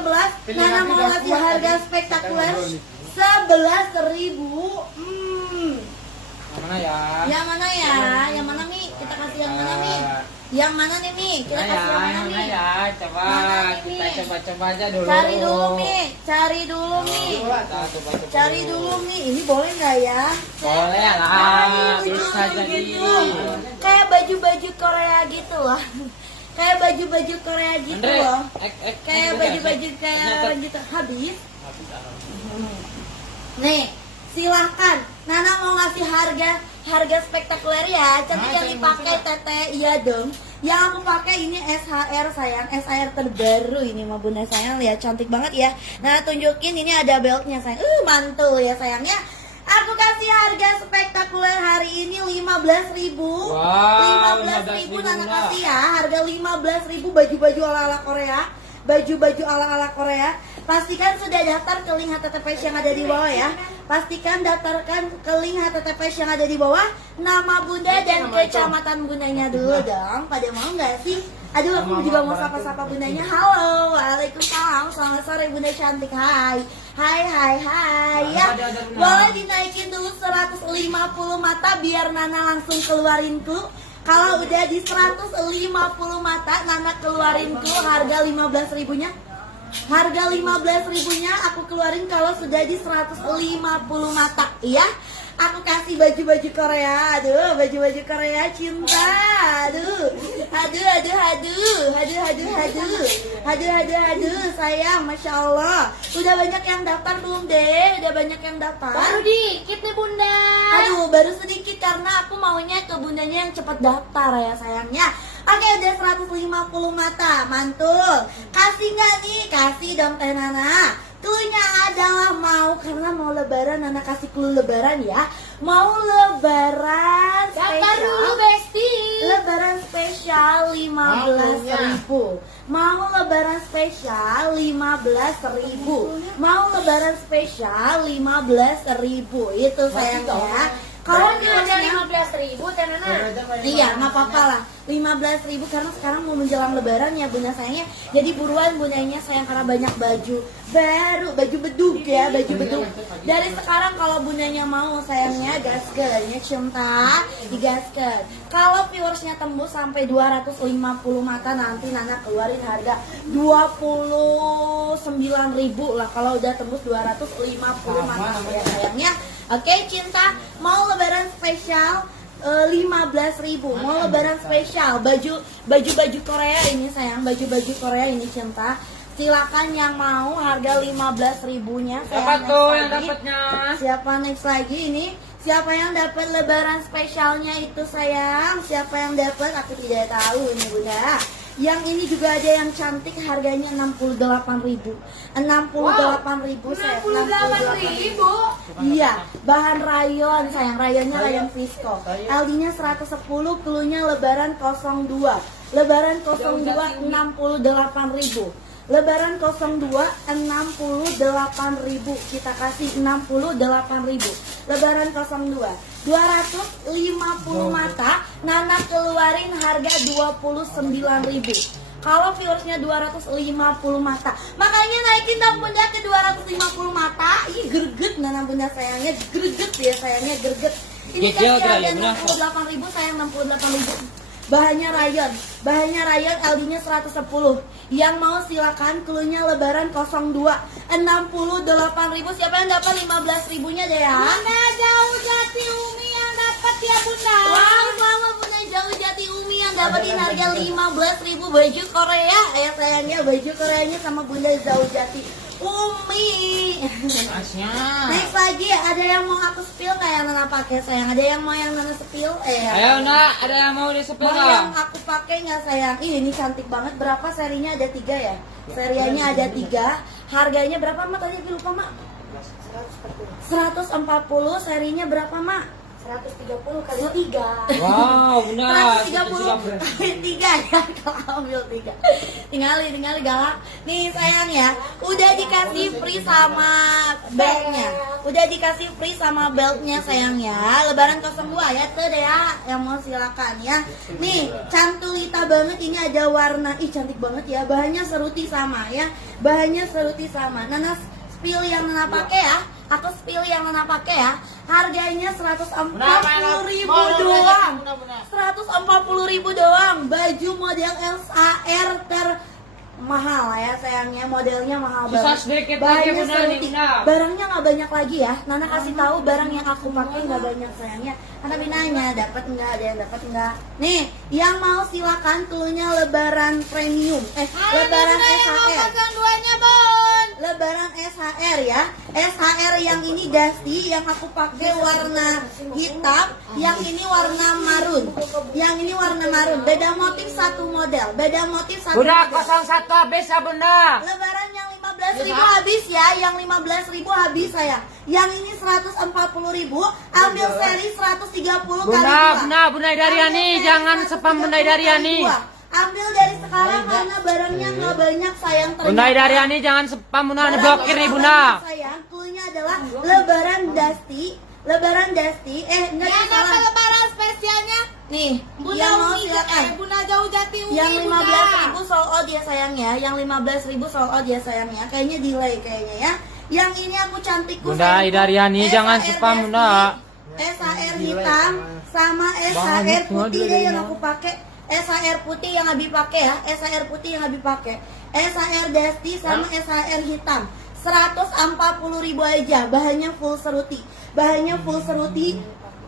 ke-11. Nana mau ngasih harga spektakuler 11.000. Mana ya? Yang mana ya? Yang mana Mi? Kita kasih yang mana Mi? Yang mana nih Mi? Kita kasih yang mana Mi? Ya, coba kita coba-coba aja dulu. Cari dulu Mi, cari dulu Mi. Cari dulu Mi. Ini boleh nggak ya? Boleh lah, bisa jadi. Kayak baju-baju Korea gitu loh. Kayak baju-baju Korea gitu loh. Kayak baju-baju kayak gitu. Habis. Nih, silahkan. Nana mau ngasih harga spektakuler ya. Cantik yang dipakai Teteh. Iya dong. Yang aku pakai ini SHR sayang, SHR terbaru ini mah bunda sayang, lihat cantik banget ya. Nah tunjukin ini ada beltnya sayang, mantul ya sayangnya. Aku kasih harga spektakuler hari ini 15.000. Wow, 15.000 Nana kasih ya, harga 15.000 baju-baju ala-ala Korea. Baju-baju ala-ala Korea. Pastikan sudah daftar ke link HTTPS yang ada di bawah ya. Pastikan daftarkan ke link HTTPS yang ada di bawah, nama bunda dan kecamatan bundanya dulu dong. Pada mau nggak sih? Aduh, aku juga mau sapa-sapa bundanya. Halo, waalaikumsalam. Selamat sore bunda cantik. Hai, hai, hai, hai. Ya, boleh dinaikin dulu 150 mata biar Nana langsung keluarin clue. Kalau udah di 150 mata, Nana keluarin clue harga 15.000-nya. Harga 15.000-nya aku keluarin kalau sudah di 150 mata, ya. Aku kasih baju-baju Korea, aduh, baju-baju Korea cinta, aduh, sayang, masya Allah. Udah banyak yang daftar belum deh? Udah banyak yang daftar? Baru dikit nih bunda. Aduh, baru sedikit karena aku maunya ke bundanya yang cepat daftar ya sayangnya. Oke, udah 150 mata, mantul. Kasih nggak nih? Kasih dong Teh Nana. Cluenya adalah karena mau lebaran, Nana kasih clue lebaran ya. Mau lebaran Daftar spesial. dulu Besti. Lebaran spesial 15.000. Mau lebaran spesial 15.000. Mau lebaran spesial 15.000. Itu sayang ya. Kalau di harga 15.000 Teh Nana. Iya, nggak apa-apa lah. 15.000 karena sekarang mau menjelang lebaran ya bunda sayangnya. Jadi buruan bundanya sayang karena banyak baju baru, baju beduk ya, baju beduk. Dari sekarang kalau bundanya mau sayangnya gaskeun ya cinta, digaskeun. Kalau viewersnya tembus sampai 250 mata nanti Nana keluarin harga 29.000 lah kalau udah tembus 250 mata ya sayangnya. Oke cinta, mau lebaran spesial 15.000. Mau lebaran spesial baju Korea ini sayang, baju Korea ini cinta. Silakan yang mau harga 15.000-nya. Siapa tuh yang dapatnya? Siapa next lagi ini? Siapa yang dapat lebaran spesialnya itu sayang? Siapa yang dapat? Aku tidak tahu ini bunda. Yang ini juga ada yang cantik harganya 68.000. 68.000 sayang. 68.000. Iya, bahan rayon sayang, rayonnya rayon visco. LD-nya 110, cluenya lebaran 02. Lebaran 02 68.000. Lebaran 02 68.000. Kita kasih 68.000. Lebaran 02 250 mata, Nana keluarin harga 29.000. Kalau viewersnya 250 mata, makanya naikin dong bunda ke 250 mata. Ih greget Nana bunda sayangnya, greget ya sayangnya, greget. Ini kasih harga 68.000 sayang, 68.000. Bahannya rayon, LD-nya 110. Yang mau silakan, cluenya lebaran 02 68.000. Siapa yang dapat 15.000-nya deh ya? Bunda Jauh Jati Umi yang dapat ya bunda. Wow, selamat Bunda Jauh Jati Umi yang dapetin harga 15.000 baju Korea. Ya sayangnya baju Koreanya sama Bunda Jauh Jati Umi. Next lagi ada yang mau aku spill nggak yang Nana pakai sayang? Ada yang mau yang Nana spill? Ayo nak, ada yang mau di-spill Mau nggak? yang aku pakai nggak sayang? Ini cantik banget. Berapa serinya? Ada 3 ya? Serianya ada 3. Harganya berapa mak? Tadi aku lupa mak. 140. Serinya berapa mak? 130 kali 3. Wow, benar. 130 kali 3 ya, kalau ambil 3. Tinggali galak. Nih sayang ya, udah dikasih free sama beltnya. Udah dikasih free sama beltnya sayang ya. Lebaran 02 ya tuh deh ya, yang mau silakan ya. Nih, cantulita banget, ini ada warna, ih cantik banget ya. Bahannya seruti sama ya. Bahannya seruti sama. Nanas spill yang Nana pakai ya. Aku spill yang Nana pakai ya. Harganya 140.000 doang. 140.000 doang. Baju model SAR mahal ya sayangnya, modelnya mahal Susah banget. sedikit lagi, Bahannya Bunda, seruti. nih, Bunda. Barangnya nggak banyak lagi ya. Nana kasih tahu barang yang aku pakai nggak banyak sayangnya. Karena binanya dapat nggak, ada yang dapat nggak. Nih, yang mau silakan cluenya Lebaran Premium. Lebaran SHR. Duanya, Bon. Lebaran SHR ya. SHR yang ini Dusty, yang aku pakai warna hitam, yang ini warna marun. Yang ini warna marun. Beda motif satu model. Beda motif satu Bunda model. 01 habis ya Bunda. Lebaran yang 15.000 habis ya, yang 15.000 habis sayang. Yang ini 140.000, ambil seri 130 kali Bunda Daryani, jangan spam Bunda Daryani. Ambil dari sekarang karena barangnya nggak banyak sayang. Bunda Daryani jangan spam Bunda, blokir nih Bunda. Sayang, cluenya adalah Lebaran Dusty. Lebaran Dusty, enggak Yang apa salah. lebaran spesialnya? Nih, Bunda yang mau Umi, silakan. Bunda Jauh Jati Umi, Yang Bunda. 15.000 sold out ya sayangnya. Yang 15.000 sold out ya sayangnya. Kayaknya delay kayaknya ya. Yang ini aku cantikku Bunda sayangku. Daryani, jangan SHR spam, Bunda. SHR hitam sama SHR putih deh yang aku pakai. SHR putih yang Abi pakai ya. SHR putih yang Abi pakai. SHR Dusty sama SHR hitam. 140.000 aja. Bahannya full seruti. Bahannya full seruti.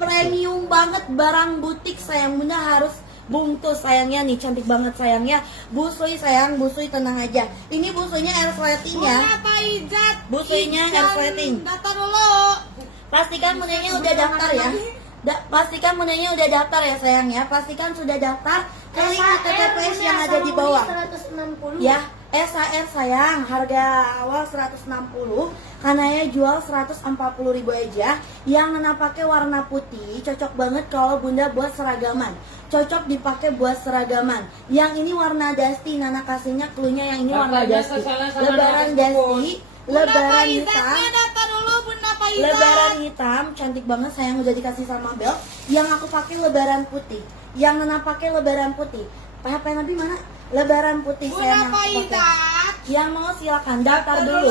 Premium banget, barang butik sayang. Bunda harus bungkus sayangnya nih, cantik banget sayangnya. Busui sayang, busui tenang aja. Ini busunya air slating ya. Bunda Faizat. Busuinya air slating. Daftar dulu. Pastikan bundanya udah daftar ya. Pastikan bundanya udah daftar ya sayang ya. Pastikan sudah daftar. Klik HTTPS yang ada di bawah. 160. Ya, SHR sayang, harga awal 160, karena ya jual 140.000 aja. Yang Nana pakai warna putih, cocok banget kalau Bunda buat seragaman. Cocok dipakai buat seragaman. Yang ini warna Dusty, Nana kasihnya cluenya yang ini warna Makanya Dusty. kesalahan sama Lebaran Nana Dusty, lebaran hitam. Faizatnya daftar dulu Bunda Faizat. Lebaran hitam, cantik banget sayang, udah dikasih sama bel. Yang aku pakai lebaran putih. Yang Nana pakai lebaran putih. HP Nabi mana? Lebaran putih Bunda sayang yang aku pakai. Faizat. Yang mau silakan daftar dulu.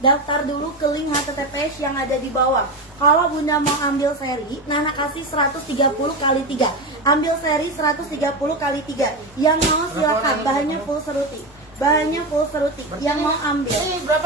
Daftar dulu ke link HTTPS yang ada di bawah. Kalau Bunda mau ambil seri, Nana kasih 130 kali 3. Ambil seri 130 kali 3. Yang mau silakan, bahannya full seruti. Bahannya full seruti. Yang mau ambil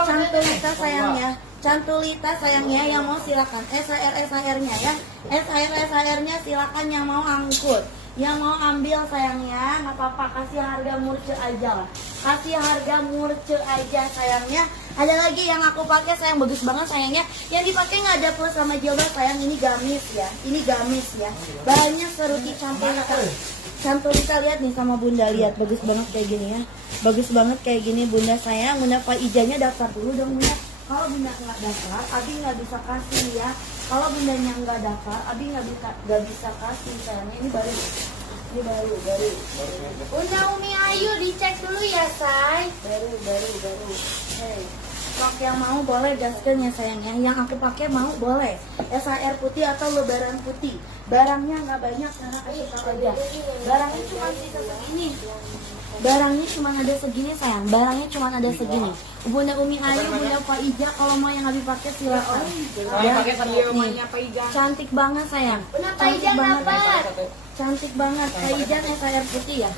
cantulita sayangnya. Cantulita sayangnya yang mau silakan. SHR-nya ya. SHR-nya silakan yang mau angkut. Yang mau ambil sayangnya, nggak apa-apa, kasih harga murce aja lah. Kasih harga murce aja sayangnya. Ada lagi yang aku pakai sayang, bagus banget sayangnya. Yang dipakai nggak ada plus sama jilbab sayang, ini gamis ya. Ini gamis ya. Bahannya seruti cantulita. Cantulita lihat nih sama Bunda, lihat bagus banget kayak gini ya. Bagus banget kayak gini Bunda sayang. Bunda Faizahnya daftar dulu dong Bunda. Kalau Bunda nggak daftar, Abi nggak bisa kasih ya. Kalau Bundanya nggak daftar, Abi nggak bisa kasih sayangnya. Ini baru. Bunda Umi Ayu dicek dulu ya say. Baru. Hey. Stok yang mau boleh gaskan ya sayangnya. Yang aku pakai mau boleh. SHR putih atau lebaran putih. Barangnya nggak banyak karena kasih tahu aja. Barangnya cuma sisa segini. Barangnya cuma ada segini sayang. Barangnya cuma ada segini. Bunda Umi Ayu, Bunda Faizah, kalau mau yang Abi pakai silakan. Ya, nih. Cantik banget sayang. Bunda Cantik Faizah banget. dapat. Cantik banget. Faizah SHR putih ya.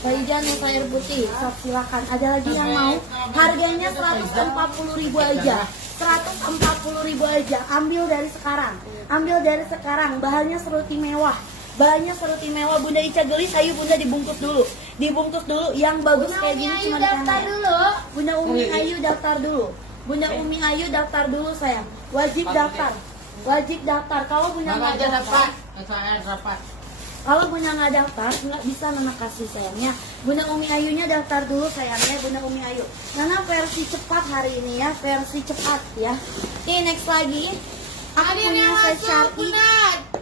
Faizah SHR putih. Sok silakan. Ada lagi yang mau? Harganya 140.000 aja. 140.000 aja. Ambil dari sekarang. Ambil dari sekarang. Bahannya seruti mewah. Bahannya seruti mewah. Bunda Ica gelis, ayo Bunda dibungkus dulu. Dibungkus dulu. Yang bagus kayak gini cuma di daftar kanan. dulu. Bunda Umi Ayu daftar dulu. Bunda Umi Ayu daftar dulu sayang. Wajib daftar. Wajib daftar. Kalau Bunda nggak daftar, kalau Bunda nggak daftar, nggak bisa Nana kasih sayangnya. Bunda Umi Ayunya daftar dulu sayangnya. Bunda Umi Ayu. Nana versi cepat hari ini ya, versi cepat ya. Oke, next lagi. Aku Ada punya yang set masuk syari Bunda.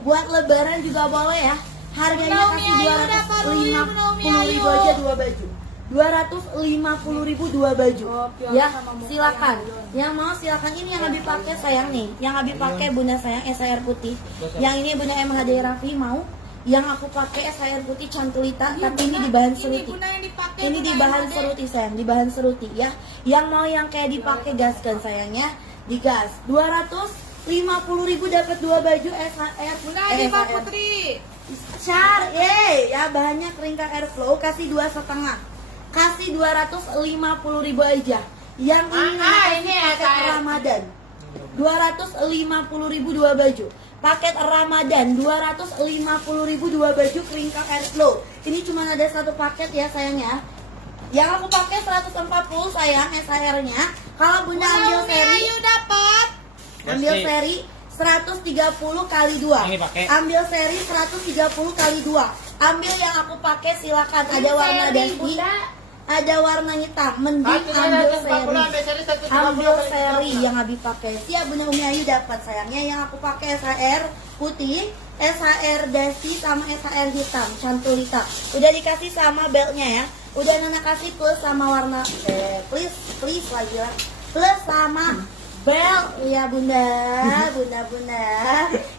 Buat lebaran juga boleh ya. Harganya Bunda Umi kasih Ayu dapat Umi, Bunda Umi 250.000 Ayu. aja 2 baju. 250.000 2 baju. Oh, Piola Ya, sama Muka silakan. yang Yang mau silakan, ini yang Abi pakai sayang nih. Yang Abi pakai Bunda sayang SHR putih. Yang ini Bunda MHD Raffi mau. Yang aku pakai SHR putih Cantulita, tapi ini di bahan Ini seruti. Bunda yang dipakai. Ini di Bunda bahan MHD. seruti sayang, di bahan seruti ya. Yang mau yang kayak dipakai gaskan sayangnya, digas. 250.000 dapat 2 baju SHR. Bunda Adifa SHR. Putri. Char, ya bahannya keringkang airflow, kasih 2,5. Kasih 250.000 aja. Yang ini ini paket SHR. Ramadan. 250.000 2 baju. Paket Ramadan 250.000 2 baju keringkang airflow. Ini cuma ada satu paket ya sayangnya. Yang aku pakai 140 sayang SHR-nya. Kalau Bunda ambil Umi seri, Ayu dapat. ambil seri 130 kali 2. Ini pakai. Ambil seri 130 kali 2. Ambil yang aku pakai silakan. Ada warna dasi, ada warna hitam. Mending ambil seri. Ambil seri yang Abi pakai. Siap Bunda Umi Ayu dapat sayangnya. Yang aku pakai SHR putih, SHR dasi sama SHR hitam, Cantulita. Udah dikasih sama beltnya ya. Udah Nana kasih plus sama warna please lagi lah. Plus sama bel ya Bunda.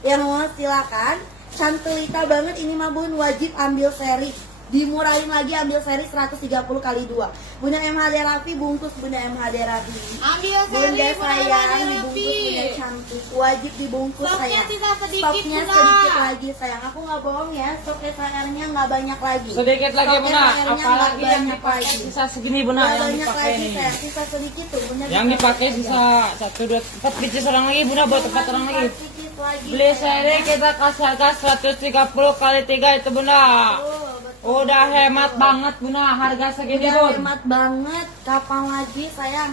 Yang mau silakan. Cantulita banget ini mah Bun, wajib ambil seri. Dimurahin lagi ambil seri 130 kali 2. Bunda MHD Raffi bungkus Bunda MHD Raffi. Ambil seri Bunda Bunda sayang MHD dibungkus Raffi. Bunda cantik. Wajib dibungkus Stoknya sayang. sisa sedikit, Stoknya Bunda. sedikit lagi sayang. Aku nggak bohong ya. Stok SHR-nya nggak banyak lagi. Sedikit lagi Stok Bunda, SHR-nya nggak apalagi yang banyak dipakai lagi. sisa segini Bunda, Nggak yang banyak dipakai lagi nih. sayang. Sisa sedikit tuh Bunda. Yang bisa dipakai pakai sisa 1, 2, 4 biji orang lagi Bunda, buat 4 orang lagi. Sedikit lagi, Beli sayang. seri kita kasih harga 130 kali 3 itu Bunda. Betul. Udah hemat banget Bunda, harga segini Udah Bun. hemat banget. Kapan lagi sayang?